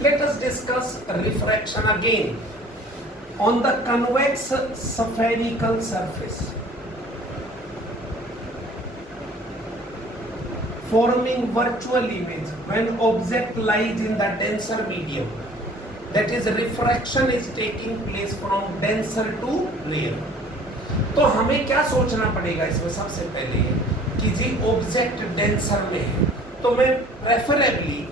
Let us discuss refraction again on the convex spherical surface, forming virtual image when object lies in the denser medium. That is, refraction is taking place from denser to rarer. तो हमें क्या सोचना पड़ेगा इसमें? सबसे पहले कि G object denser में है तो मैं प्रेफरेबली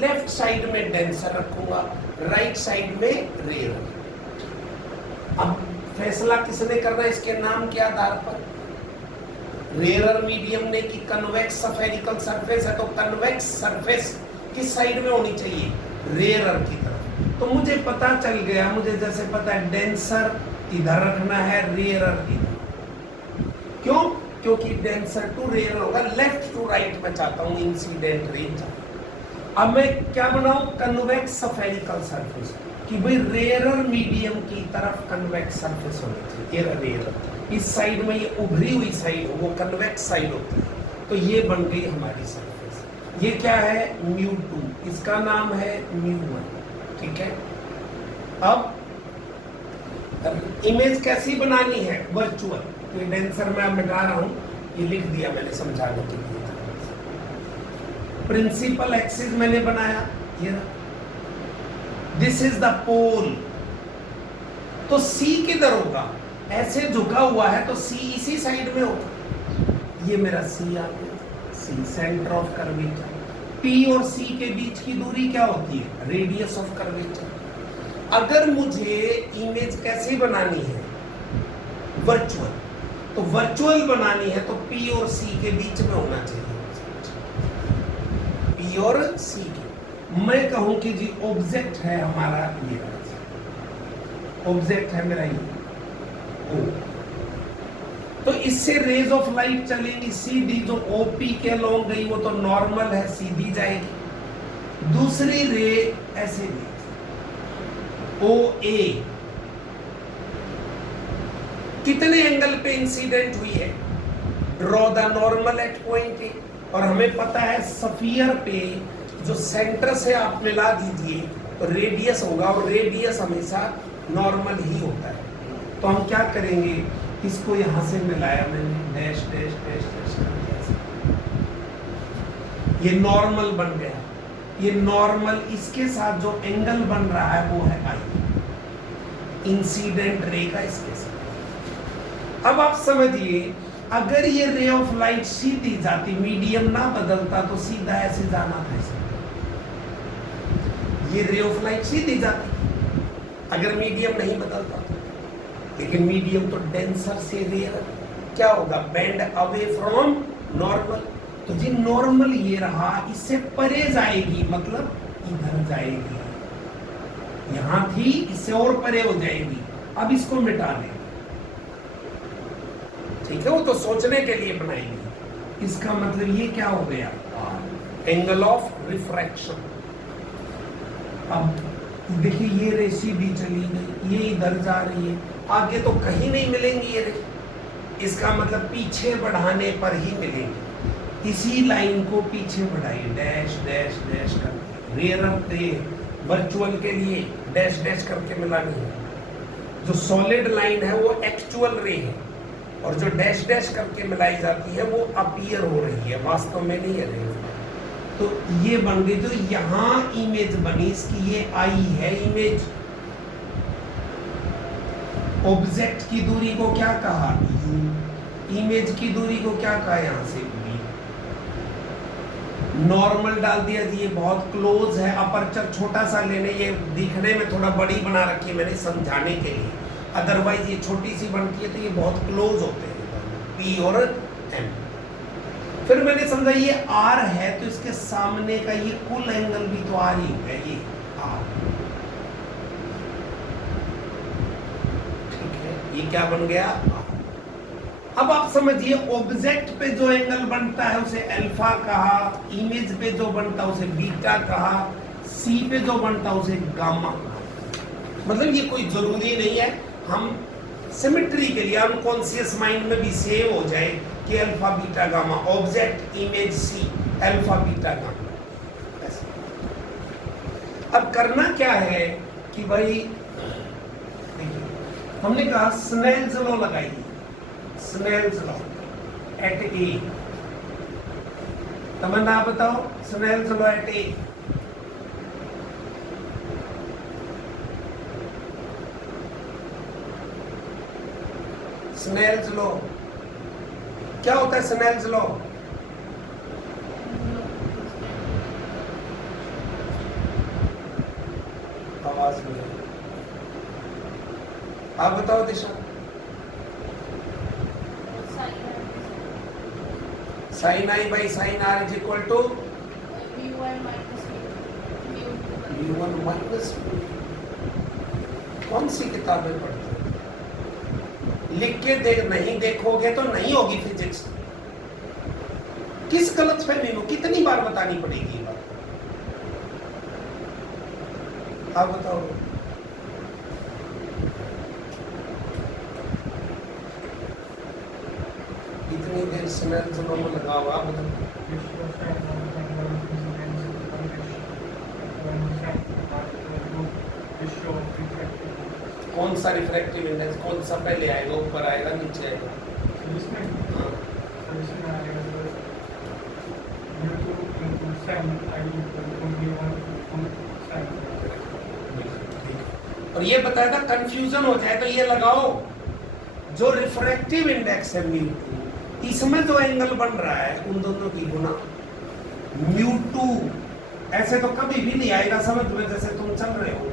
लेफ्ट साइड में डेंसर रखूंगा, राइट साइड में रेयर। अब फैसला किसने करना है इसके नाम के आधार पर? रेयर मीडियम ने कि कन्वेक्स स्फेरिकल सरफेस है तो कन्वेक्स सरफेस किस साइड में होनी चाहिए? रेयर की तरफ। तो मुझे पता चल गया, मुझे जैसे पता है डेंसर इधर रखना है, रेयर इधर। क्यों? क्योंकि डेंसर टू रेयर होगा, लेफ्ट टू राइट में चाहता हूं इंसिडेंट रेंज। अब मैं क्या बनाऊं? कन्वेक्स स्फेरिकल सरफेस कि भाई रेयर मीडियम की तरफ कन्वेक्स सरफेस होनी चाहिए। रेयर इस साइड में ये उभरी हुई साइड वो कन्वेक्स साइड होती है। तो ये बन गई हमारी सरफेस। ये क्या है? μ2, इसका नाम है μ1। ठीक है। अब इमेज कैसी बनानी है? वर्चुअल। तो डेंसर में मिटा रहा हूं, ये लिख दिया मैंने समझाने के लिए। प्रिंसिपल एक्सिस मैंने बनाया, ये दिस इज द पोल। तो सी किधर होगा? ऐसे झुका हुआ है तो सी इसी साइड में होगा। ये मेरा सी आ गया, C centre of curvature. P और सी के बीच की दूरी क्या होती है? Radius of curvature. अगर मुझे इमेज कैसे बनानी है? वर्चुअल। तो वर्चुअल बनानी है तो पी और सी के बीच में होना चाहिए। पी और सी के मैं कहूं कि जी ऑब्जेक्ट है हमारा ये, ऑब्जेक्ट है मेरा ये ओ। तो इससे रेज ऑफ लाइट चलेंगी सीधी, जो ओपी के अलोंग गई वो तो नॉर्मल है, सीधी जाएगी। दूसरी रे ऐसे भी ओ ए कितने एंगल पे इंसिडेंट हुई है? Draw the normal at point A. और हमें पता है स्फीयर पे जो सेंटर से आप मिला दीजिए तो रेडियस होगा, और रेडियस हमेशा नॉर्मल ही होता है। तो हम क्या करेंगे? इसको यहां से मिलाया मैंने, डैश डैश डैश डैश करके, ये नॉर्मल बन गया। ये नॉर्मल इसके साथ जो एंगल बन रहा है वो है आई, इंसिडेंट रे का इसके साथ। अब आप समझिए, अगर ये रे ऑफ लाइट सीधी जाती, मीडियम ना बदलता तो सीधा ऐसे जाना था इसे। ये रे ऑफ लाइट सीधी जाती अगर मीडियम नहीं बदलता। लेकिन मीडियम तो डेंसर से रेयर, क्या होगा? Bend away from normal. तो जी नॉर्मल ये रहा, इससे परे जाएगी, मतलब इधर जाएगी। यहां थी, इससे और परे हो जाएगी। अब इसको मिटा दें, ठीक है? वो तो सोचने के लिए बनाएंगे। इसका मतलब ये क्या हो गया? Angle of refraction. अब देखिए ये रे सीधी चली गई, ये इधर जा रही है, आगे तो कहीं नहीं मिलेंगी ये रे। इसका मतलब पीछे बढ़ाने पर ही मिलेंगे। इसी लाइन को पीछे बढ़ाइए, डैश डैश डैश करके। रेयर रे वर्चुअल के लिए डैश डैश करके मिलानी है। जो सॉलिड लाइन है वो एक्चुअल रे है, और जो डैश डैश करके मिलाई जाती है वो अपीयर हो रही है, वास्तव में नहीं है रे। तो ये बन गई, तो यहां इमेज बनी इसकी, ये आई है इमेज। ऑब्जेक्ट की दूरी को क्या कहा? यू। इमेज की दूरी को क्या कहा? यहां से बी। नॉर्मल डाल दिया जी, ये बहुत क्लोज है। अपर्चर छोटा सा लेने, ये दिखने में थोड़ा बड़ी बना रखी है मैंने समझाने के लिए, अदरवाइज ये छोटी सी बनती है तो ये बहुत क्लोज होते हैं, पी और एम। फिर मैंने समझा ये आर है तो इसके सामने का ये कुल एंगल भी तो आर ही हो गया, ये आर। ठीक है, ये क्या बन गया? अब आप समझिए, ऑब्जेक्ट पे जो एंगल बनता है उसे अल्फा कहा, इमेज पे जो बनता है उसे बीटा कहा, सी पे जो बनता है उसे गामा कहा। मतलब ये कोई जरूरी नहीं है, हम सिमेट्री के लिए अनकॉन्शियस माइंड में भी सेव हो जाए कि alpha beta gamma, object image c, alpha beta gamma. अब करना क्या है कि भाई देखिए, हमने कहा स्नेल्स लॉ लगाइए, Snell's law at a. Tamanna आप बताओ Snell's law at a. Snell's law क्या होता है? स्नेल्स लॉ आवाज में आप बताओ दिशा। Sine i by sine r is equal to mu minus. कौन सी किताबें पढ़ते हो? लिख के देख, नहीं देखोगे तो नहीं होगी फिजिक्स। किस गलतफहमी में? कितनी बार बतानी पड़ेगी ये बात? आप बताओ। इतनी देर स्नेल्स लॉ में लगा हुआ, आप बताओ। कौन सा रिफ्रैक्टिव इंडेक्स? कौन सा पहले आएगा, ऊपर आएगा नीचे आएगा? और ये बताया था कंफ्यूजन हो जाए तो ये लगाओ, जो रिफ्रैक्टिव इंडेक्स है म्यू2, इसमें जो एंगल बन रहा है उन दोनों की गुना म्यू2, ऐसे तो कभी भी नहीं आएगा समझ में, जैसे तुम चल रहे हो,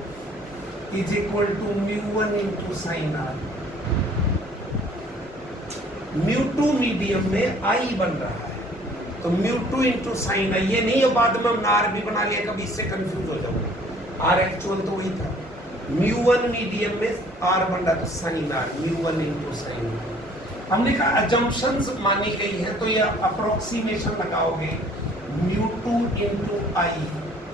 is equal to mu into sine r. Mu medium में आई बन रहा है, तो म्यू2 इंटू साइन आई। ये नहीं है बाद में हमने आर भी बना लिया, कभी इससे कंफ्यूज हो जाऊंगा। आर एक्चुअल तो वही था। म्यू1 मीडियम में आर बन रहा था sine r, mu into sine r. हमने कहा अजम्पशंस मानी गई है, तो ये अप्रोक्सीमेशन लगाओगे, म्यू2 इंटू आई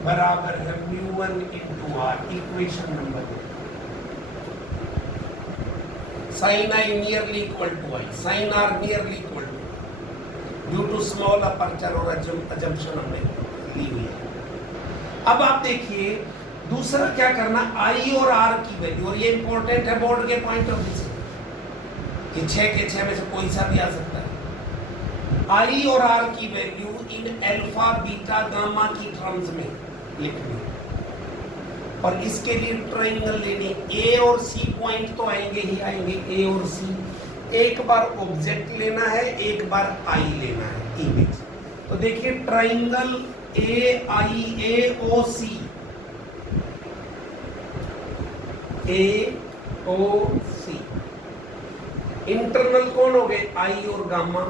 बराबर है mu into r. Equation number 1, sine i nearly equal to i, sine r nearly equal to, due to small aperture और अजम्पशन हमने ली हुई है। अब आप देखिए दूसरा क्या करना, आई और आर की वैल्यू, और ये इंपॉर्टेंट है बोर्ड के पॉइंट ऑफ व्यू से, ये 6 के 6 में से कोई सा भी आ सकता है। आई और आर की value in alpha beta gamma की टर्म्स में लिखनी, और इसके लिए ट्रायंगल लेने। ए और सी पॉइंट तो आएंगे ही आएंगे, ए और सी। एक बार ऑब्जेक्ट लेना है, एक बार आई लेना है, इमेज। तो देखिए triangle A I A O C, A O C. Internal कौन हो गए? आई और गामा।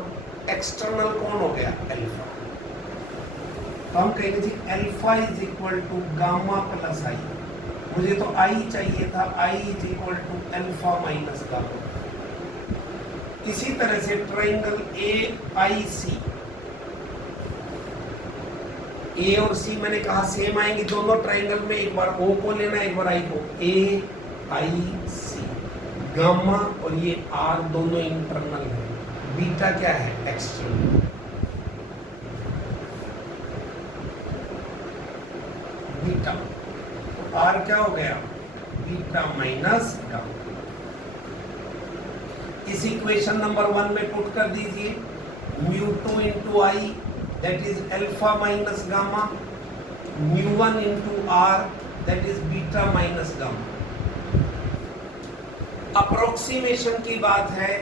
एक्सटर्नल कौन हो गया? अल्फा। तो हम कहेंगे जी alpha is equal to gamma plus i. मुझे तो आई चाहिए था, i is equal to alpha minus gamma. इसी तरह से ट्रायंगल ए आई सी, ए और सी मैंने कहा सेम आएंगे दोनों ट्रायंगल में, एक बार ओ को लेना, एक बार आई को। ए आई सी, गामा और ये आर दोनों इंटरनल है, बीटा क्या है? एक्सटर्नल। बीटा आर क्या हो गया? Beta minus gamma. इस इक्वेशन नंबर 1 में पुट कर दीजिए, mu into i that is alpha minus gamma, mu into r that is beta minus gamma. Approximation की बात है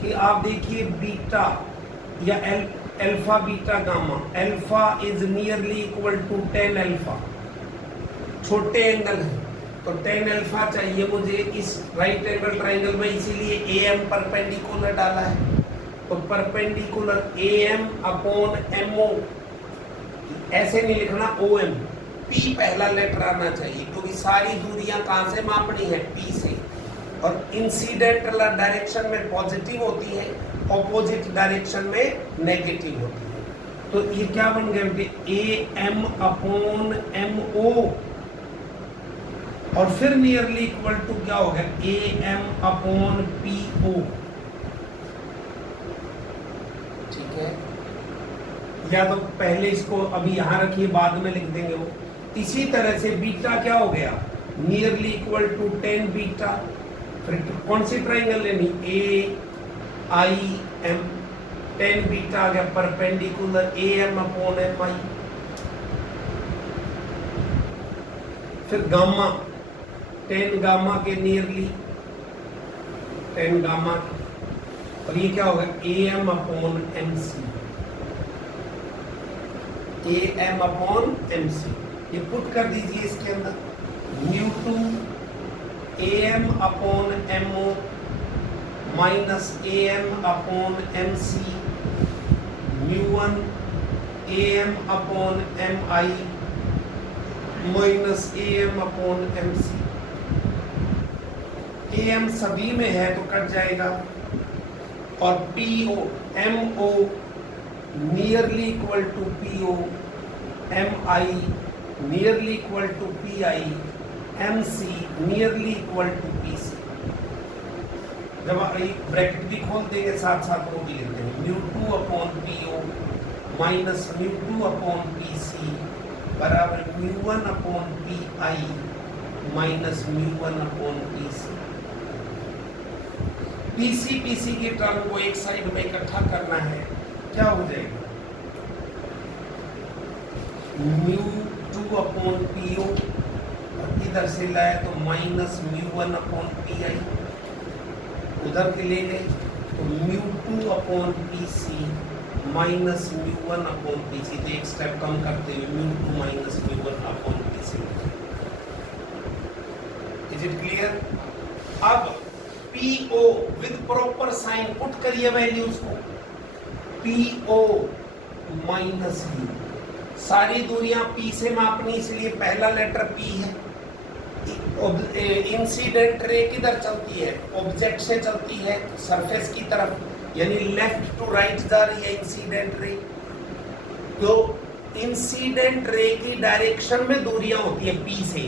कि आप देखिए बीटा या alpha beta gamma, alpha is nearly equal to 10 alpha. छोटे एंगल है तो 10 अल्फा चाहिए मुझे इस राइट एंगल ट्रायंगल में, इसीलिए ए एम परपेंडिकुलर डाला है। तो perpendicular A M upon M O, ऐसे नहीं लिखना ओ एम, पी पहला लेटर आना चाहिए, क्योंकि सारी दूरियां कहां से मापनी है? पी से। और इंसिडेंट डायरेक्शन में पॉजिटिव होती है, ऑपोजिट डायरेक्शन में नेगेटिव होती है। तो ये क्या बन गया बेटे? A M upon M O, और फिर नियरली इक्वल टू क्या हो गया? A M upon P O. ठीक है, या तो पहले इसको अभी यहां रखिए, बाद में लिख देंगे वो। इसी तरह से बीटा क्या हो गया, नियरली इक्वल टू 10 बीटा। फिर कौन सी ट्राइंगल लेनी, ए आई एम, 10 बीटा आ गया perpendicular A M upon m i. फिर गामा, 10 गामा के नियरली 10 गामा, और ये क्या होगा, a M upon m c, a M upon m c. ये पुट कर दीजिए इसके अंदर, mu two a M upon M o minus a M upon m c, mu one a M upon m i minus a M upon m c. A m सभी में है तो cut जाएगा, और P O M O nearly equal to P O, M I nearly equal to P I, M C nearly equal to P C. जब bracket भी खोल देंगे साथ साथ वो भी लिख देंगे, mu two upon P o minus mu two upon p c बराबर म्यू वन अपॉन पी आई minus mu one upon p c. P c की टर्म को एक साइड में इकट्ठा करना है, क्या हो जाएगा, mu two upon P o, और इधर से लाए तो minus mu one upon p i, उधर के ले गए तो म्यू टू अपॉन पी सी minus mu one upon p c. तो एक स्टेप कम करते हुए mu two minus mu one upon p c. Is it clear? अब p o with proper sign put करिए वैल्यूज को, पी ओ माइनस यू, सारी दूरियां पी से मापनी इसलिए पहला लेटर पी है। इंसिडेंट रे किधर चलती है, ऑब्जेक्ट से चलती है सरफेस की तरफ, यानी लेफ्ट टू राइट जा रही है इंसिडेंट रे। तो इंसिडेंट रे की डायरेक्शन में दूरियां होती है पी से,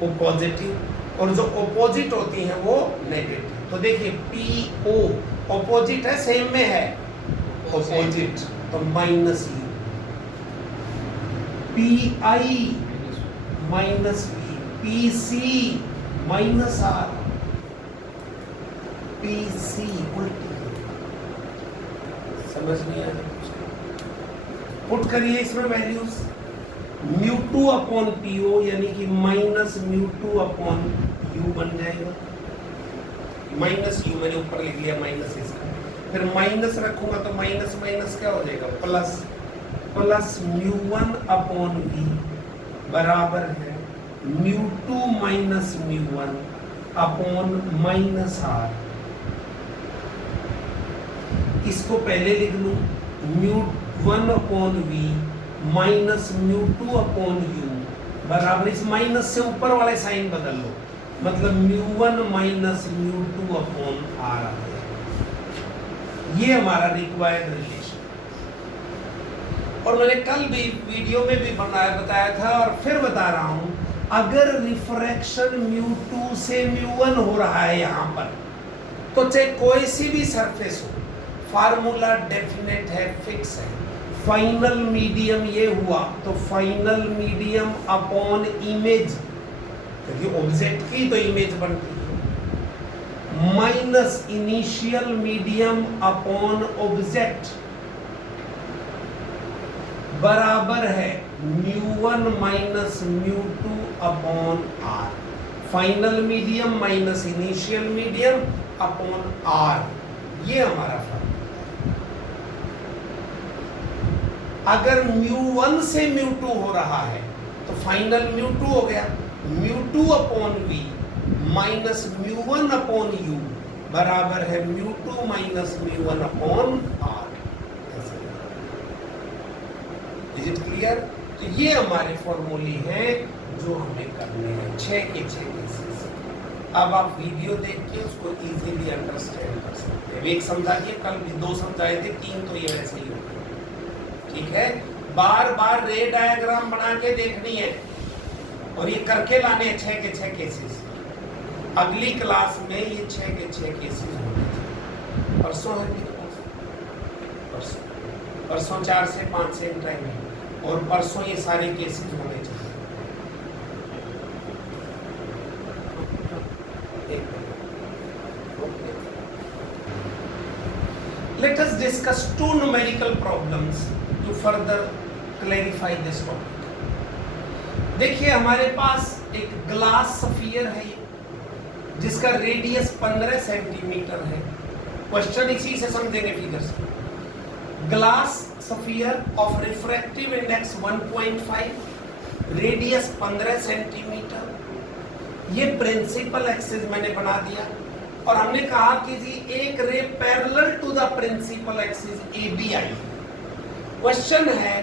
वो पॉजिटिव, और जो ऑपोजिट होती हैं वो नेगेटिव। तो देखिए पी ओ ऑपोजिट है, सेम में है ऑपोजिट, तो माइनस यू, पी आई माइनस वी, पी सी माइनस आर, पी सी उल्टी। समझ नहीं आया? पुट करिए इसमें values, mu two upon P O यानी कि minus mu two upon u बन जाएगा, माइनस यू मैंने ऊपर लिख लिया माइनस इसका, फिर माइनस रखूंगा तो माइनस माइनस क्या हो जाएगा, plus, plus mu one upon v बराबर है mu two minus mu one upon minus R. इसको पहले लिख लूं, mu one upon v minus mu two upon u बराबर, इस माइनस से ऊपर वाले साइन बदल लो, मतलब mu one minus mu two upon r आ गया। ये हमारा रिक्वायर्ड रिलेशन। और मैंने कल भी वीडियो में भी बताया था और फिर बता रहा हूं, अगर रिफ्रैक्शन म्यू टू से म्यू वन हो रहा है यहां पर, तो चाहे कोई सी भी सरफेस हो, फार्मूला डेफिनेट है, फिक्स है। फाइनल मीडियम ये हुआ तो फाइनल मीडियम अपॉन इमेज, क्योंकि ऑब्जेक्ट की तो इमेज बनती है, minus initial medium upon object बराबर है mu one minus mu two upon R. Final medium minus initial medium upon R, ये हमारा फॉर्मूला। अगर म्यू वन से म्यू टू हो रहा है तो फाइनल म्यू टू हो गया, mu two upon v minus mu one upon u बराबर है mu two minus mu one upon R. Is it clear? तो ये हमारे फॉर्मूले हैं जो हमें करने हैं, 6 के 6 केसेस। अब आप वीडियो देख के उसको इजीली अंडरस्टैंड कर सकते हैं। एक समझा दिए, कल भी 2 समझाए थे, 3 तो ये वैसे ही होते हैं। ठीक है, बार बार रे डायग्राम बना के देखनी है और ये करके लाने हैं 6 के 6 केसेस। अगली क्लास में ये 6 के 6 केसेस होने चाहिए। परसों है मेरे पास, परसों 4 से 5 सेम टाइम है, और परसों ये सारे केसेस होने चाहिए। discuss two numerical problems to further clarify this topic. देखिए हमारे पास एक ग्लास स्फीयर है जिसका रेडियस 15 सेंटीमीटर है. क्वेश्चन इसी से समझेंगे फिगर से. Glass sphere of refractive index 1.5, radius 15 centimetre. ये प्रिंसिपल एक्सिस मैंने बना दिया और हमने कहा कि जी एक ray parallel to the principal axis A B I. क्वेश्चन है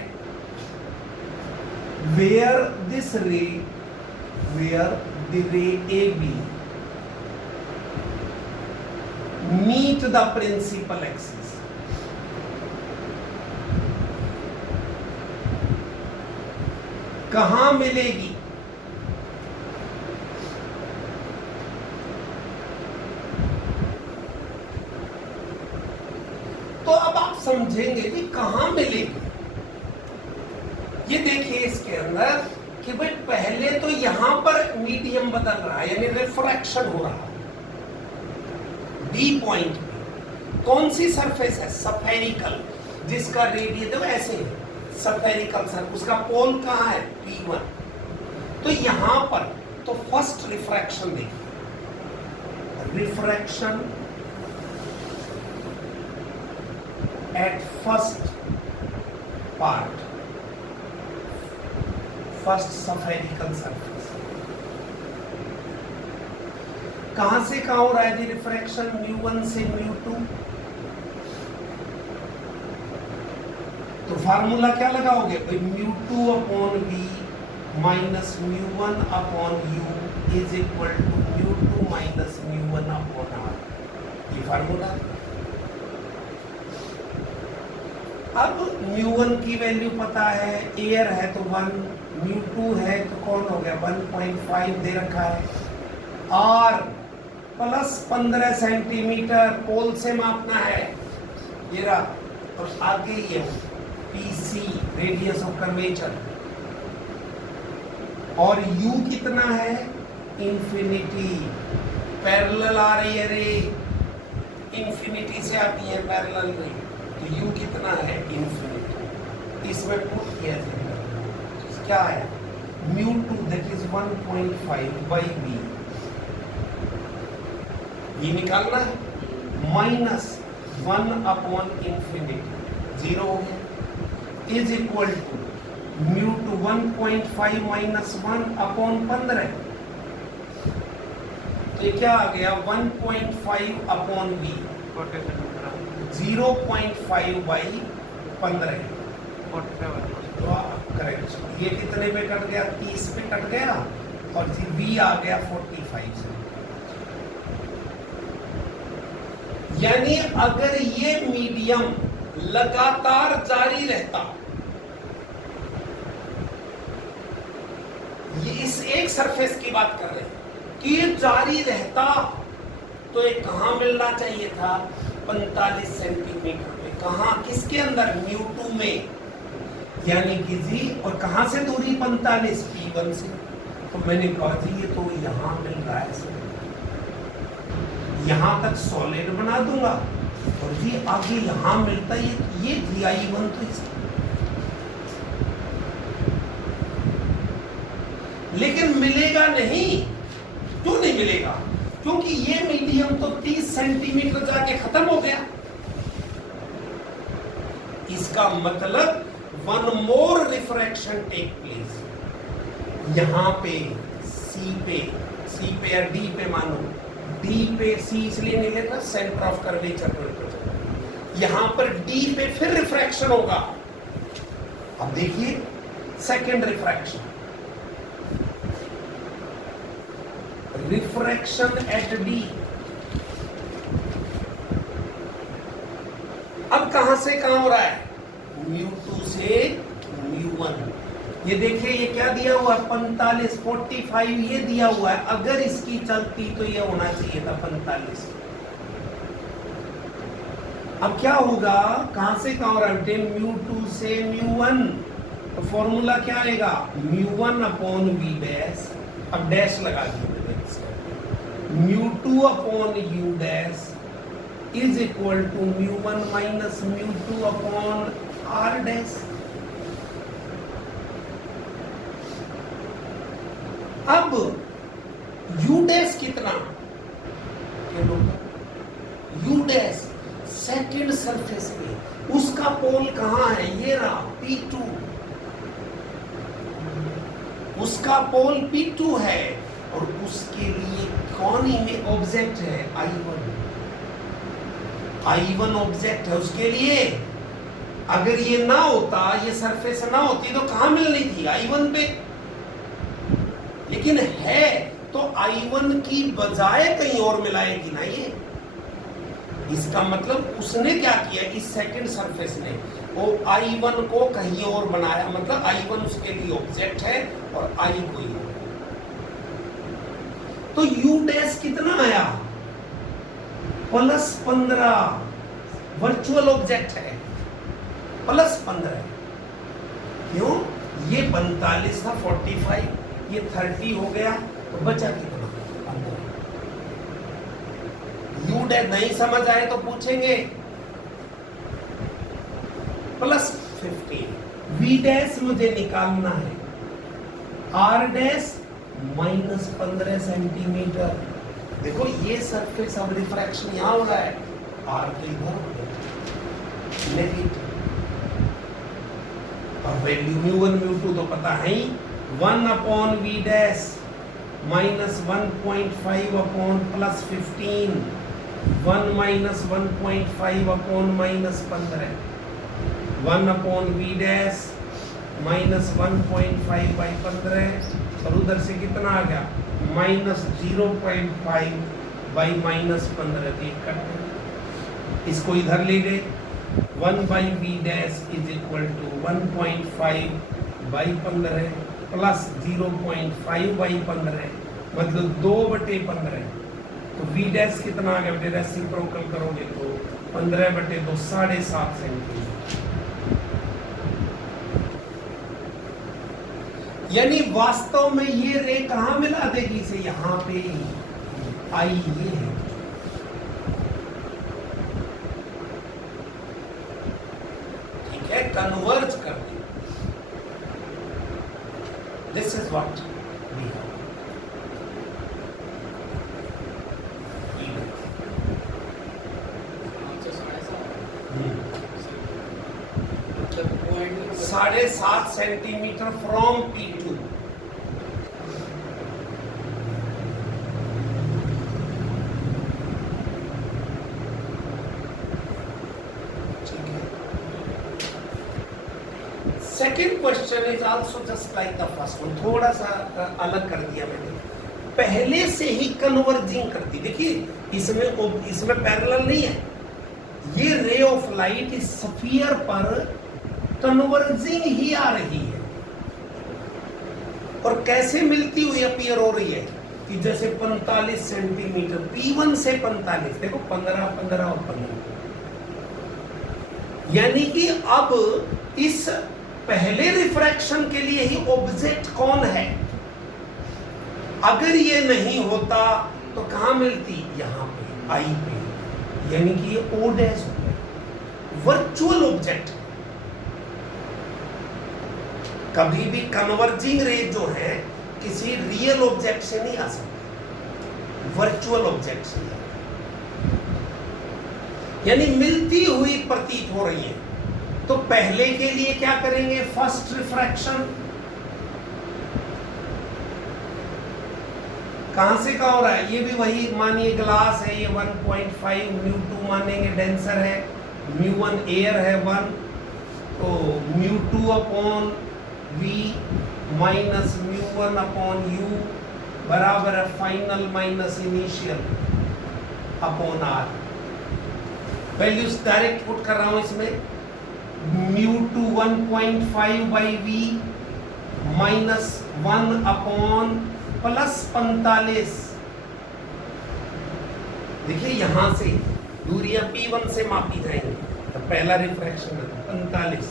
where the ray AB meet the principal axis. कहां मिलेगी? तो अब आप समझेंगे कि कहां मिलेगी. ये देखिए इसके अंदर कि भाई पहले तो यहां पर मीडियम बदल रहा है यानी रिफ्रैक्शन हो रहा है. डी पॉइंट पे कौन सी सरफेस है? स्फेरिकल, जिसका रेडियस तो ऐसे है स्फेरिकल सर. उसका पोल कहां है? P1. तो यहां पर तो फर्स्ट रिफ्रैक्शन देखिए. Refraction at first part, first spherical surface. कहां से कहां हो रहा है जी रिफ्रैक्शन? μ1 से μ2. तो फार्मूला क्या लगाओगे? μ2 upon v minus μ1 upon u is equal to μ2 minus μ1 upon r. ये फार्मूला. अब μ1 की वैल्यू पता है, एयर है तो 1, μ2 है तो कौन हो गया 1.5 दे रखा है. r प्लस 15 सेंटीमीटर पोल से मापना है. ये रहा. और आगे ये PC रेडियस ऑफ कर्वेचर. और u कितना है? इंफिनिटी. पैरेलल आ रही है रे, इंफिनिटी से आती है पैरेलल रे. तो u कितना है? इंफिनिटी. इसमें पुट किया जाएगा क्या है? μ2 दैट इज 1.5 बाई v. ये निकालना है. माइनस 1 अपॉन इंफिनिटी 0 हो गया is equal to μ2 1.5 minus 1 upon 15. तो ये क्या आ गया? 1.5 अपॉन v 0.5 बाई 15. तो करेक्ट. ये कितने पे कट गया? 30 पे कट गया. और v आ गया 45 से. यानी अगर ये मीडियम लगातार जारी रहता, ये इस एक सरफेस की बात कर रहे हैं कि ये जारी रहता तो ये कहां मिलना चाहिए था? 45 सेंटीमीटर में. कहां? किसके अंदर? μ2 में. यानी कि जी और कहां से दूरी 45? P1 से. तो मैंने कहा जी ये तो यहां मिल रहा है, यहां तक सॉलिड बना दूंगा और जी आगे यहां मिलता है. ये थी I1. तो लेकिन मिलेगा नहीं. क्यों नहीं मिलेगा? क्योंकि ये मीडियम तो 30 सेंटीमीटर जाके खत्म हो गया. इसका मतलब one more refraction take place. यहां पे C पे या D पे, मानो D पे, C इसलिए नहीं लेना, सेंटर ऑफ कर्वेचर. यहां पर D पे फिर रिफ्रैक्शन होगा. अब देखिए second refraction. Refraction at D. अब कहां से कहां हो रहा है? μ2 से μ1. ये देखिए ये क्या दिया हुआ है? 45 45 ये दिया हुआ है. अगर इसकी चलती तो ये होना चाहिए था 45. अब क्या होगा? कहां से कहां हो रहा है? μ2 से μ1. तो फॉर्मूला क्या आएगा? μ1 अपॉन v डैश. अब डैश लगा दीजिए. μ2 upon u dash is equal to μ1 minus μ2 upon r dash. अब u डैश कितना, u डैश सेकंड सरफेस पे, उसका पोल कहां है, ये रहा P2, उसका पोल P2 है और उसके लिए कौन में ऑब्जेक्ट है, I1, I1 ऑब्जेक्ट है उसके लिए। अगर ये ना होता, ये सरफेस ना होती तो कहां मिलनी थी, I1 पे, लेकिन है तो I1 की बजाय कहीं और मिलाएगी ना ये। इसका मतलब उसने क्या किया, इस सेकंड सरफेस ने वो I1 को कहीं और बनाया, मतलब I1 उसके लिए ऑब्जेक्ट है और I कोई और। तो U डैश कितना आया, +15, वर्चुअल ऑब्जेक्ट है, +15। क्यों, ये 45 था, 45, ये 30 हो गया, तो बचा कितना, 15। U डैश नहीं समझ आए तो पूछेंगे, +15। V डैश मुझे निकालना है, R डैश -15 सेंटीमीटर। देखो ये सरफेस अब रिफ्रैक्शन यहां हो रहा है, R के इधर हो गया नेगेटिव। अब वैल्यू μ1 μ2 तो पता है ही, 1 upon V dash -1.5 upon +15, 1 minus 1.5 upon -15, 1 upon V dash -1.5 by 15, और उधर से कितना आ गया, -0.5 बाई -15, देख कर इसको इधर ले गए। 1 by V dash is equal to 1.5 by 15 plus 0.5 by 15, मतलब 2/15। तो V डैश कितना आ गया बेटे, रेसिप्रोकल करोगे तो 15/2, 7.5 सेंटीमीटर। यानी वास्तव में ये रे कहां मिला देगी इसे, यहां पे आई ये है। ठीक है, कन्वर्ज कर दी। This is what we have. साढ़े 7 centimetre from P2। Second question is also just like the first one, थोड़ा सा अलग कर दिया मैंने, पहले से ही कन्वर्जिंग कर दी। देखिए इसमें पैरेलल नहीं है, ये रे ऑफ लाइट इस स्फीयर पर कन्वर्जिंग ही आ रही है, और कैसे मिलती हुई अपीयर हो रही है कि जैसे 45 सेंटीमीटर P1 से 45, देखो 15, 15 और 15, यानी कि अब इस पहले रिफ्रैक्शन के लिए ही ऑब्जेक्ट कौन है। अगर ये नहीं होता तो कहां मिलती, यहां पे I पे, यानी कि ये O डैश हो गया, वर्चुअल ऑब्जेक्ट। कभी भी कन्वर्जिंग रे जो है किसी रियल ऑब्जेक्ट से नहीं आ सकती, वर्चुअल ऑब्जेक्ट से, यानी मिलती हुई प्रतीत हो रही है। तो पहले के लिए क्या करेंगे, फर्स्ट रिफ्रैक्शन कहां से का हो रहा है, ये भी वही मानिए ग्लास है, ये 1.5 μ2 मानेंगे डेंसर है, μ1 एयर है 1, तो μ2 upon V minus μ1 upon U बराबर है final minus initial upon R। Values direct put कर रहा हूं इसमें, μ2 1.5 बाई V माइनस 1 अपॉन +45। देखिए यहां से दूरियां P1 से मापी जाएंगी, तो पहला रिफ्रैक्शन 45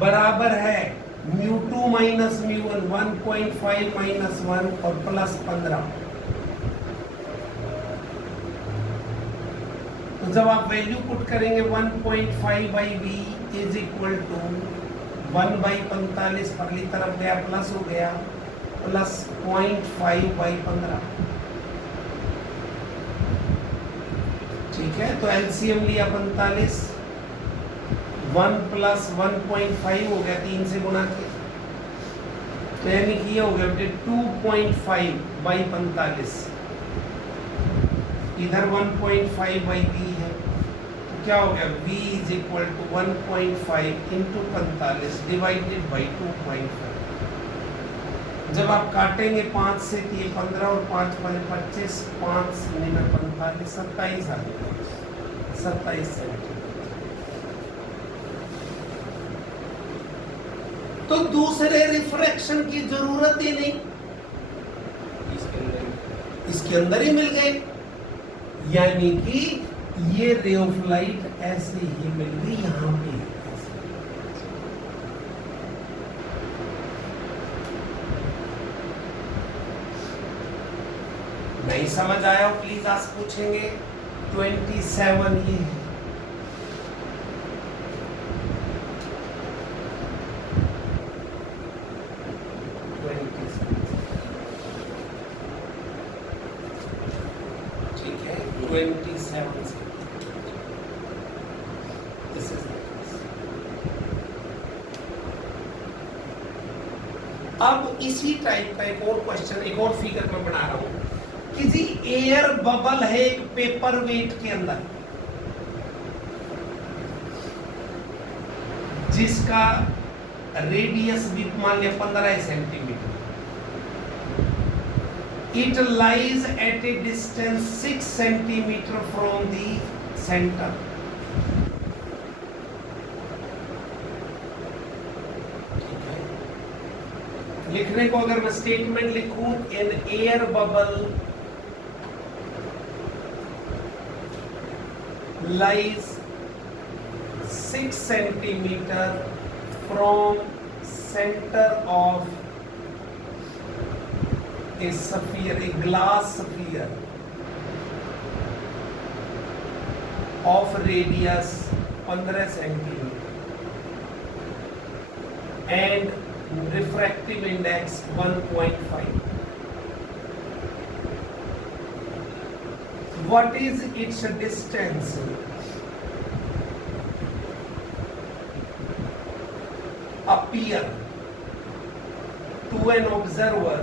बराबर है μ2 माइनस μ1, 1.5 माइनस 1 और +15। तो जब आप वैल्यू पुट करेंगे 1.5 by v is equal to 1 by 45 परली तरफ गया प्लस हो गया प्लस 0.5 बाई 15। ठीक है, तो एलसीएम लिया 45, 1 प्लस 1.5 हो गया 3 से गुना किया, तो यानी कि ये हो गया 2.5 बाई 45, इधर 1.5 बाई वी है, तो क्या हो गया v is equal to 1.5 into 45 divided by 2.5। जब आप काटेंगे 5 से तो ये 15 और 5 5 25, 5 9 45, 27 आ गया, 27 सेंटीमीटर। तो दूसरे रिफ्रैक्शन की जरूरत ही नहीं, इसके अंदर ही मिल गए, यानी कि ये रे ऑफ लाइट ऐसे ही मिल गई यहां पे। नहीं समझ आया हो प्लीज आज पूछेंगे। 27 ये है, ठीक है 27 से दिस इज। अब इसी टाइप का एक और क्वेश्चन, एक और फिगर में बना रहा हूं कि जी एयर बबल है एक पेपर वेट के अंदर, जिसका रेडियस भी मान लिया 15 centimetre. It lies at A distance 6 centimetre from the centre. लिखने को अगर मैं स्टेटमेंट लिखूं, in air bubble lies 6 centimeter from center of a sphere, a glass sphere of radius 15 centimeter and refractive index 1.5. What is its distance? Appear to an observer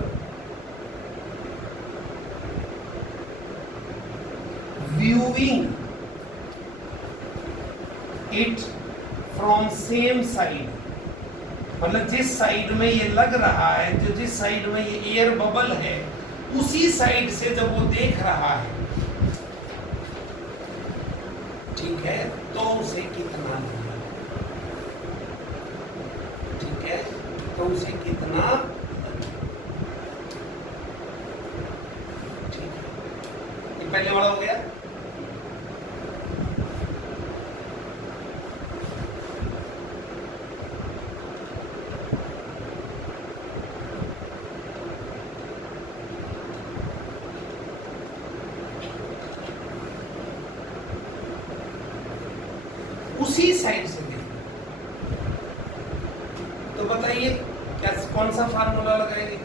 viewing it from same side। मतलब जिस side में ये लग रहा है, जो जिस side में ये एयर बबल है, उसी साइड से जब वो देख रहा है, ठीक है, तो उसे कितना लेना, ठीक है, तो उसे कितना, ठीक है, ये पहले वाला हो गया। उसी साइड से देखना, तो बताइए क्या कौन सा फार्मूला लगाएंगे?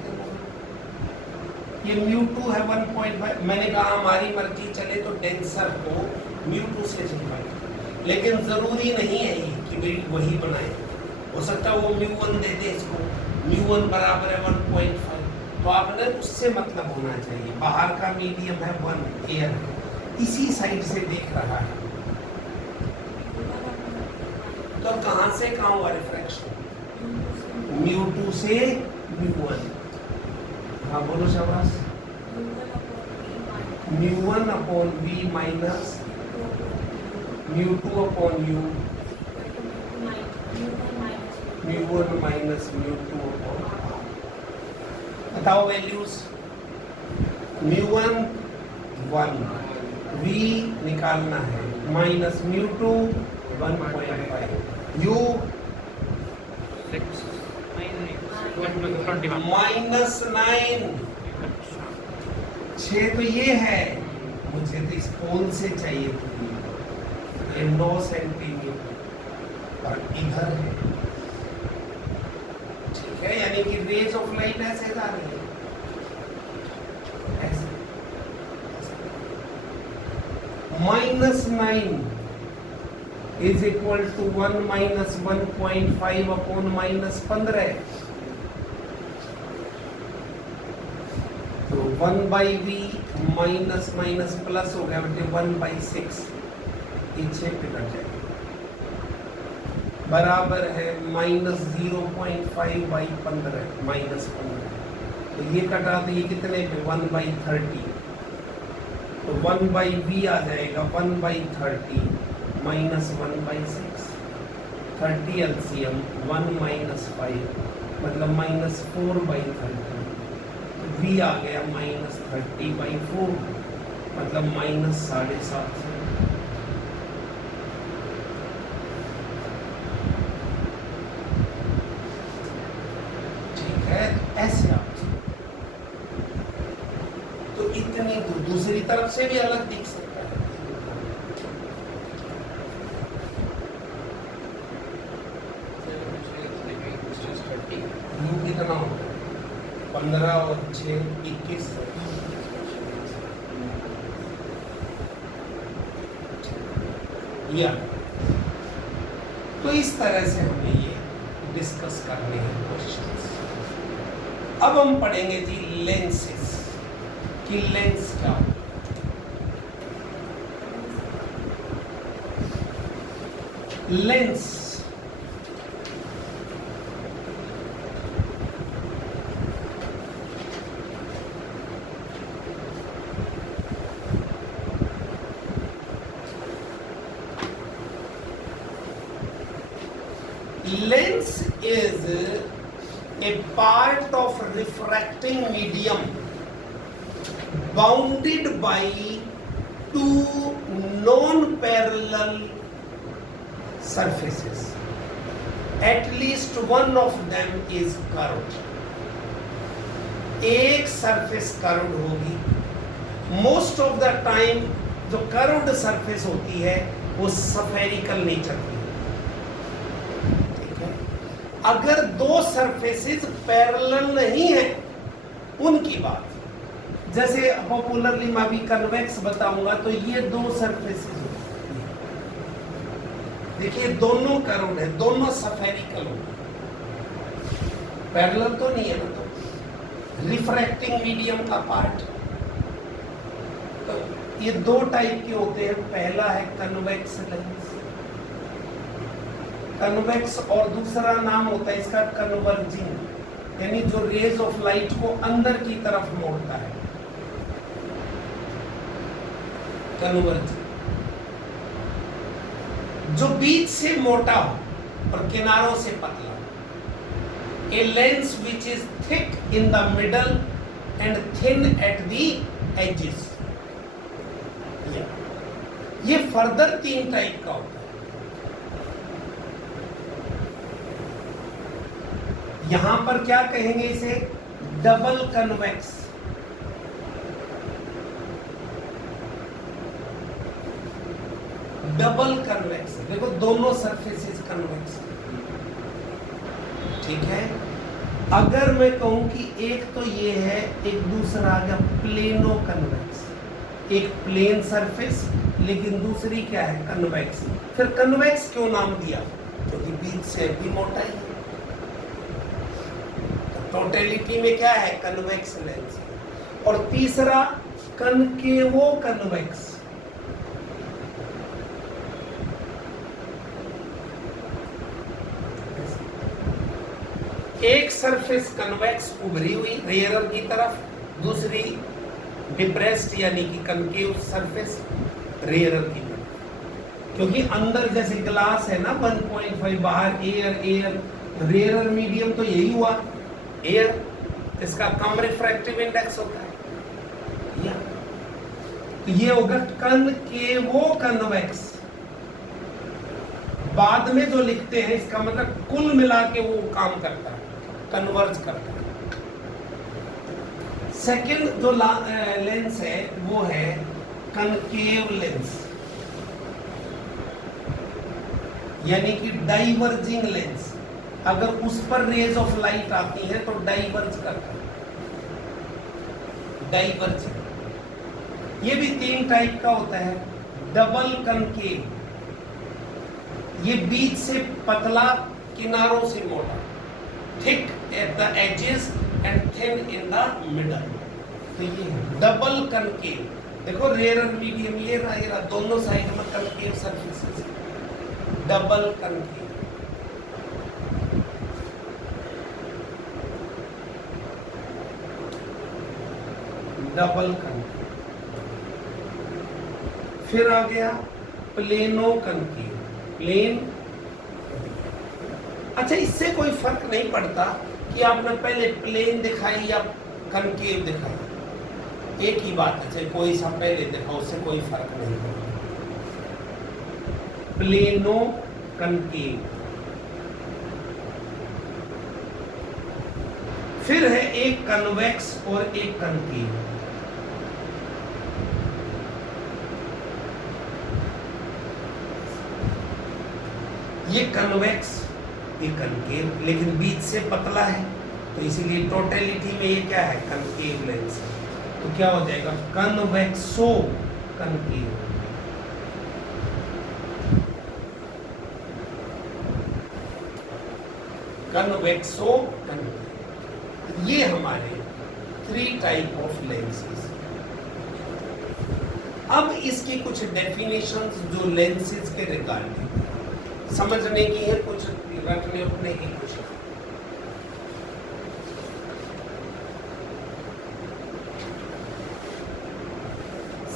ये μ2 है 1.5। मैंने कहा हमारी मर्जी चले तो डेंसर को μ2 से लिखवाएं, लेकिन जरूरी नहीं है कि भाई वही बनाए, हो सकता है वो μ1 दे दे इसको, μ1 बराबर है 1.5, तो आपने उससे मतलब होना चाहिए। बाहर का मीडियम है 1 एयर, इसी साइड से देख रहा है, तो कहां से कहां हुआ रिफ्रैक्शन? μ2 से μ1। हाँ बोलो शाबाश। μ1 upon v minus μ2 upon u, μ1 minus μ2 upon. बताओ वैल्यूज। μ1 1, v निकालना है, माइनस μ2 1.5, u -9। 6 तो ये है, मुझे तो इस पोल से चाहिए थी। ये 9 सेंटीमीटर और इधर है, ठीक है, यानी कि रेज ऑफ लाइट ऐसे जा रही है, ऐसे -9 is equal to 1 minus 1.5 upon -15, तो 1/v माइनस माइनस प्लस हो गया बेटे 1/6, पीछे पिघल जाएगा, बराबर है -0.5/15 -15, तो ये कटा तो ये कितने पे 1/30, तो 1/v आ जाएगा 1/30 माइनस 1/6, 30 एलसीएम 1 माइनस 5 मतलब -4/30, v आ गया -30/4 मतलब -7.5। ठीक है, ऐसे आप तो इतनी दूसरी तरफ से भी अलग दिख सकता है। यू कितना होता है 15 और 6 21, या तो इस तरह से हमें ये डिस्कस करने हैं क्वेश्चंस। अब हम पढ़ेंगे जी लेंसेस कि लेंस क्या होता है। Lens lens is a part of refracting medium bounded by two non-parallel surfaces. At least one of them is curved. एक सरफेस कर्व्ड होगी। मोस्ट ऑफ द टाइम जो कर्व्ड सरफेस होती है वो सफेरिकल नेचर की, ठीक है। अगर दो सरफेसेस पैरेलल नहीं है उनकी बात, जैसे पॉपुलरली मैं अभी कन्वेक्स बताऊंगा, तो ये दो सरफेसेस देखिए दोनों कर्व्ड है, दोनों सफेरिकल होंगे, पैरेलल तो नहीं है ना, तो रिफ्रैक्टिंग मीडियम का पार्ट। तो ये दो टाइप के होते हैं, पहला है कन्वेक्स लेंस, कन्वेक्स, और दूसरा नाम होता है इसका कन्वर्जिंग, यानी जो रेज ऑफ लाइट को अंदर की तरफ मोड़ता है, कन्वर्जिंग। जो बीच से मोटा हो और किनारों से पतला, a lens which is thick in the middle and thin at the edges। ये फर्दर 3 टाइप का होता है। यहां पर क्या कहेंगे इसे, डबल कन्वेक्स, डबल कन्वेक्स, देखो दोनों सरफेसेस कन्वेक्स, ठीक है। अगर मैं कहूं कि एक तो ये है, एक दूसरा आ गया प्लेनो कन्वेक्स, एक प्लेन सरफेस लेकिन दूसरी क्या है कन्वेक्स। फिर कन्वेक्स क्यों नाम दिया, क्योंकि बीच से भी मोटा ही है, तो टोटलिटी में क्या है कन्वेक्स लेंस। और तीसरा कनकेवो कन्वेक्स, एक सरफेस कन्वेक्स उभरी हुई रेयरर की तरफ, दूसरी डिप्रेस्ड यानी कि कनकेव सरफेस रेयरर की तरफ, क्योंकि अंदर जैसे ग्लास है ना 1.5, बाहर एयर, एयर रेयरर मीडियम तो यही हुआ एयर, इसका कम रिफ्रैक्टिव इंडेक्स होता है, या तो ये होगा कनकेवो कन्वेक्स। बाद में जो लिखते हैं इसका मतलब कुल मिला के वो काम करता है, कन्वर्ज करता है। सेकंड जो लेंस है वो है कनकेव लेंस। यानी कि डाइवर्जिंग लेंस, अगर उस पर रेज ऑफ लाइट आती है तो डाइवर्ज करता है, डाइवर्जिंग। ये भी 3 टाइप का होता है। डबल कनकेव, ये बीच से पतला, किनारों से मोटा, thick at the edges and thin in the middle, तो ये डबल कनकेव। देखो रेयर मीडियम ये रहा दोनों साइड में concave surfaces, double concave. Double concave. फिर आ गया प्लेनो कनकेव, प्लेन। अच्छा, इससे कोई फर्क नहीं पड़ता कि आपने पहले प्लेन दिखाई या कनकेव दिखाई, एक ही बात है, चाहे कोई सा पहले देखा, उससे कोई फर्क नहीं पड़ता। Plano concave. फिर है एक कन्वेक्स और एक कनकेव। ये कन्वेक्स, ये कनकेव, लेकिन बीच से पतला है, तो इसीलिए टोटलिटी में ये क्या है, कनकेव लेंस। तो क्या हो जाएगा, कन्वेक्सो कनकेव। कन्वेक्सो कनकेव। ये हमारे 3 टाइप ऑफ लेंसेज। अब इसकी कुछ डेफिनेशंस जो लेंसेज के रिगार्डिंग समझने की है, कुछ रटने उठने की कुछ।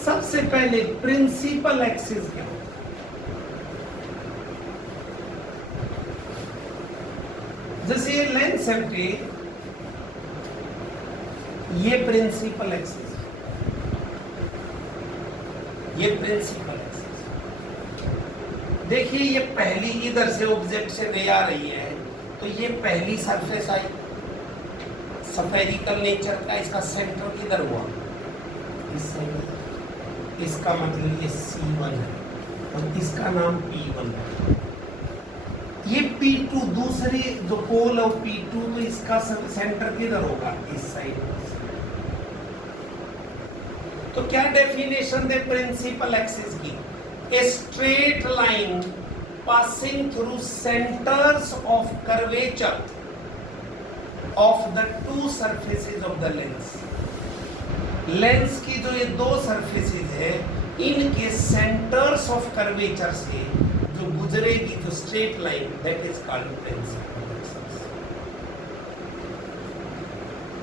सबसे पहले प्रिंसिपल एक्सिस क्या होता है? जैसे ये लेंस है, ये प्रिंसिपल एक्सिस, ये प्रिंसिपल एक्सिस। देखिए ये पहली इधर से ऑब्जेक्ट से रे आ रही है, तो ये पहली सरफेस आई, स्फेरिकल नेचर का, इसका सेंटर किधर हुआ, इस साइड। इसका मतलब ये C1 है और इसका नाम P1 है। ये P2 दूसरी जो पोल ऑफ P2, तो इसका सेंटर किधर होगा, इस साइड। तो क्या डेफिनेशन दे प्रिंसिपल एक्सिस की? A straight line passing through centers of curvature of the 2 surfaces of the lens. Lens की जो ये 2 सरफेसेस है, इनके सेंटर्स ऑफ कर्वेचर से जो गुजरेगी जो straight line, that is called principal axis.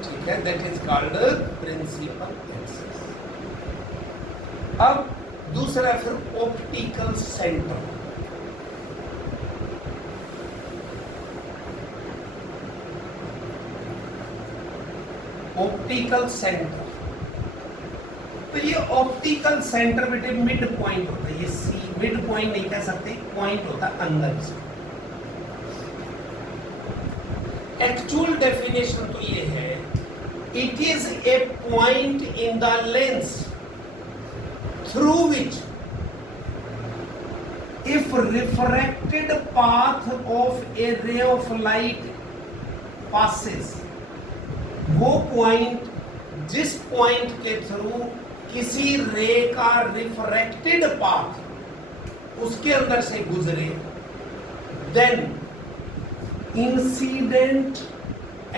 ठीक है, that is called principal axis. अब दूसरा फिर ऑप्टिकल सेंटर। ऑप्टिकल सेंटर, तो ये ऑप्टिकल सेंटर बेटे मिड पॉइंट होता है। ये सी मिड पॉइंट नहीं कह सकते, पॉइंट होता है अंदर से। एक्चुअल डेफिनेशन तो ये है, it is a point in the lens through which if refracted path of a ray of light passes, वो पॉइंट जिस पॉइंट के थ्रू किसी रे का रिफ्रैक्टेड पाथ उसके अंदर से गुजरे, then incident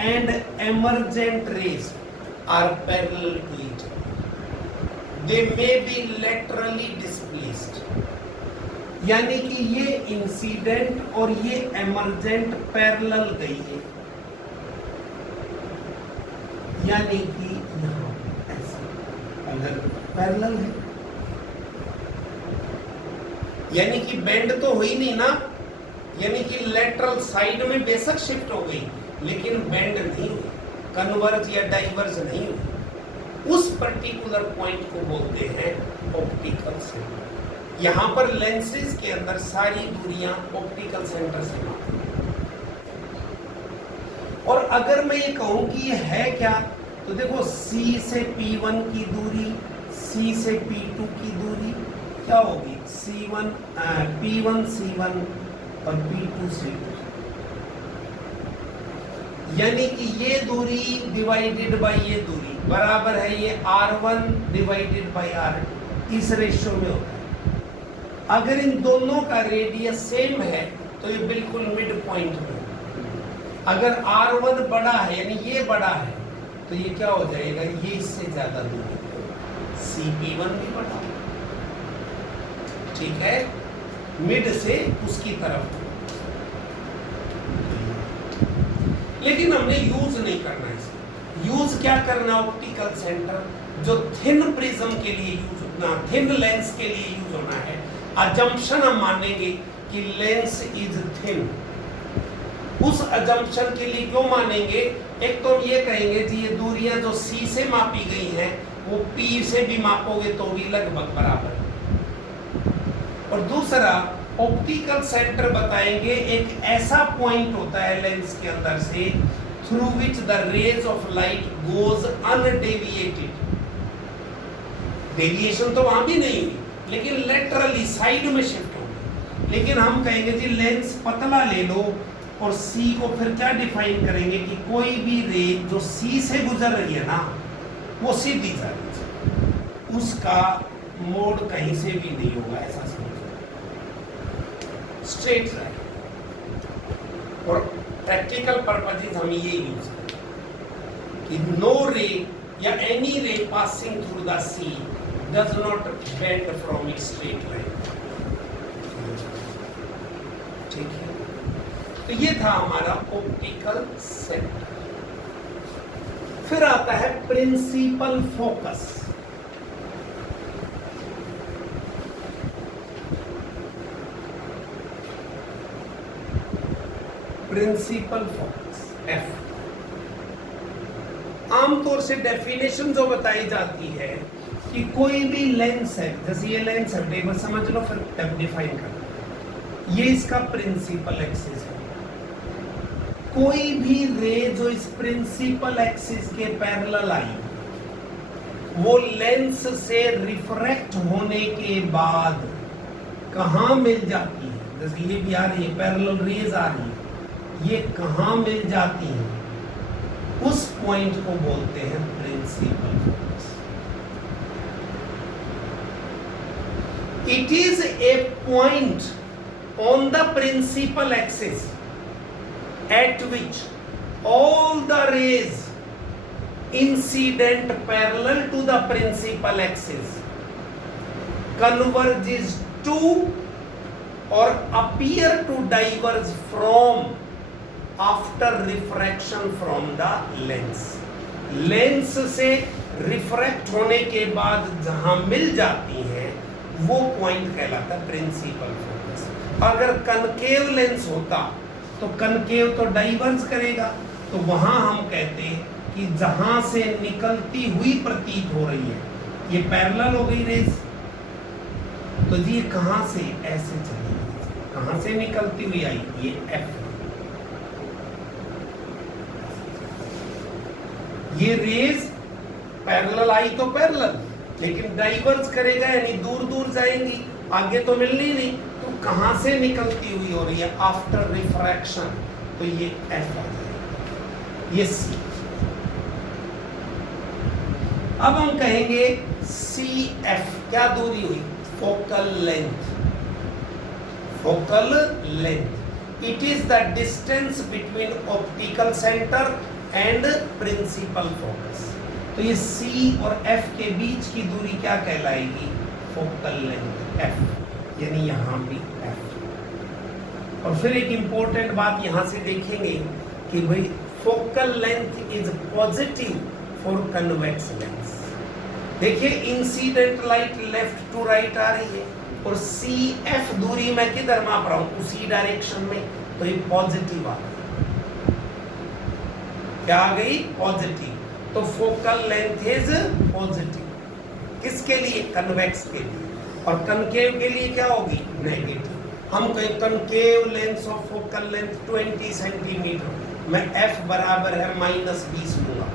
and emergent rays are parallel to each other. They may be laterally displaced. यानी कि ये इंसिडेंट और ये एमरजेंट पैरेलल गई है, यानी कि यहाँ ऐसा अगर पैरेलल है, यानी कि बेंड तो हुई नहीं ना, यानी कि लेटरल साइड में बेशक शिफ्ट हो गई, लेकिन बेंड नहीं हुई, कन्वर्ज या डाइवर्ज नहीं हुई। उस पर्टिकुलर पॉइंट को बोलते हैं ऑप्टिकल सेंटर। यहां पर लेंसेज के अंदर सारी दूरियां ऑप्टिकल सेंटर से मापी। और अगर मैं ये कहूं कि ये है क्या, तो देखो C से P1 की दूरी, C से P2 की दूरी क्या होगी, P1 C1 और P2 से, यानी कि ये दूरी डिवाइडेड बाय ये दूरी बराबर है ये R1 डिवाइडेड बाय R2, इस रेशियो में होता है। अगर इन दोनों का रेडियस सेम है तो ये बिल्कुल मिड पॉइंट में। अगर R1 बड़ा है यानी ये बड़ा है तो ये क्या हो जाएगा, ये इससे ज्यादा दूर है, CP1 भी बड़ा, ठीक है, मिड से उसकी तरफ। लेकिन हमने यूज नहीं करना है इसे। यूज क्या करना, ऑप्टिकल सेंटर जो थिन प्रिज्म के लिए यूज होना, थिन लेंस के लिए यूज होना है। अजम्पशन हम मानेंगे कि लेंस इज थिन। उस अजम्पशन के लिए क्यों मानेंगे, एक तो हम ये कहेंगे जी ये दूरियां जो C से मापी गई हैं वो P से भी मापोगे तो भी लगभग बराबर है। और दूसरा ऑप्टिकल सेंटर बताएंगे एक ऐसा पॉइंट होता है लेंस के अंदर से through which the rays of light goes undeviated. Deviation तो वहां भी नहीं हुई लेकिन लेटरली साइड में शिफ्ट हो गई। लेकिन हम कहेंगे जी लेंस पतला ले लो और C को फिर क्या डिफाइन करेंगे कि कोई भी रे जो C से गुजर रही है ना वो सीधी जा रही है, उसका मोड कहीं से भी नहीं होगा, ऐसा समझो, स्ट्रेट लाइन। और प्रैक्टिकल पर्पसेस हम ये यूज करें कि नो रे या एनी रे passing through the C does not bend from its straight line, ठीक है। तो ये था हमारा ऑप्टिकल सेंटर। फिर आता है principal focus. Principal focus F। आमतौर से डेफिनेशन जो बताई जाती है कि कोई भी लेंस है, जैसे ये लेंस है, टेबल समझ लो, फिर डिफाइन कर, ये इसका प्रिंसिपल एक्सिस है। कोई भी रे जो इस प्रिंसिपल एक्सिस के पैरेलल आई वो लेंस से रिफ्रैक्ट होने के बाद कहाँ मिल जाती है, जैसे ये भी आ रही है, पैरेलल रेज आ रही है, ये कहाँ मिल जाती है, उस पॉइंट को बोलते हैं principal focus. It is a point on the principal axis at which all the rays incident parallel to the principal axis converges to or appear to diverge from after refraction from the lens। Lens से refract होने के बाद जहां मिल जाती हैं वो point कहलाता है प्रिंसिपल फोकस। अगर कनकेव लेंस होता तो कनकेव तो डाइवर्ज करेगा, तो वहां हम कहते हैं कि जहां से निकलती हुई प्रतीत हो रही है, ये पैरेलल हो गई रेस, तो जी ये कहां से ऐसे चली गई, कहां से निकलती हुई आई, ये F। ये रेस पैरेलल आई तो पैरेलल, लेकिन डाइवर्ज करेगा यानी दूर दूर जाएंगी, आगे तो मिलनी नहीं, तो कहां से निकलती हुई हो रही है, आफ्टर रिफ्रैक्शन, तो ये F आ जाएगा, ये C। अब हम कहेंगे CF क्या दूरी हुई, focal length. Focal length it is the distance between optical centre and principal focus. तो ये C और F के बीच की दूरी क्या कहलाएगी, फोकल लेंथ F, यानी यहां भी F। और फिर एक इंपॉर्टेंट बात यहां से देखेंगे कि भाई focal length is positive for convex lens. देखिए incident light left to right आ रही है और CF दूरी मैं किधर माप रहा हूं, उसी डायरेक्शन में, तो ये पॉजिटिव आ गई, क्या आ गई, पॉजिटिव। तो फोकल लेंथ इज पॉजिटिव, किसके लिए, कन्वेक्स के लिए, और कनकेव के लिए क्या होगी, नेगेटिव। हम कहें concave lens of focal length 20 centimetre, मैं F बराबर है -20 लूंगा।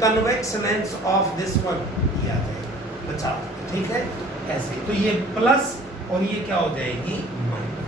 Convex lens of this one ये आ जाएगा 50, ठीक है, ऐसे। तो ये प्लस और ये क्या हो जाएगी, माइनस।